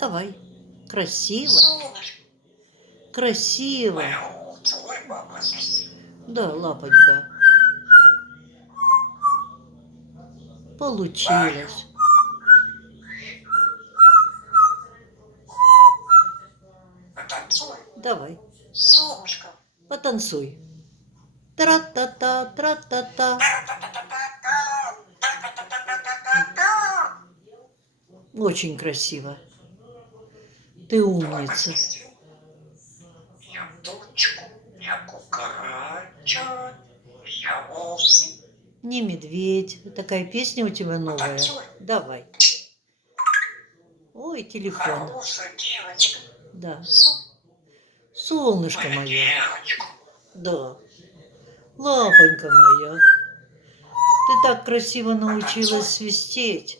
Давай. Красиво. Солнышко. Красиво. Целуй, папа. Да, лапонька. Получилось. Потанцуй. Давай. Солнышко. Потанцуй. Тра-та-та, тра-та-та. Очень красиво. Ты умница. Я тучку, я кукарача, я вовсе. Не медведь. Такая песня у тебя новая. Потанцуй. Давай. Ой, телефон. Хорошая девочка. Да. Солнышко Моя мое. девочка. Да. Лапонька моя. Ты так красиво научилась свистеть.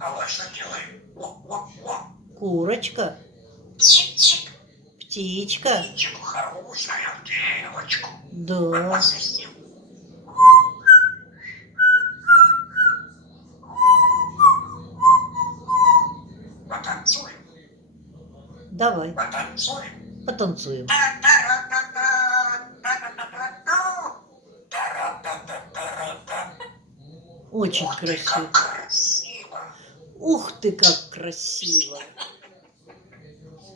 А вы что делаете? Курочка. Чик-чик. Птичка. Птичку хорошая девочку. Да. Посвистим. Потанцуем. Давай. Потанцуем. Потанцуем. Очень Ух ты, красиво. как красиво. Ух ты, как красиво.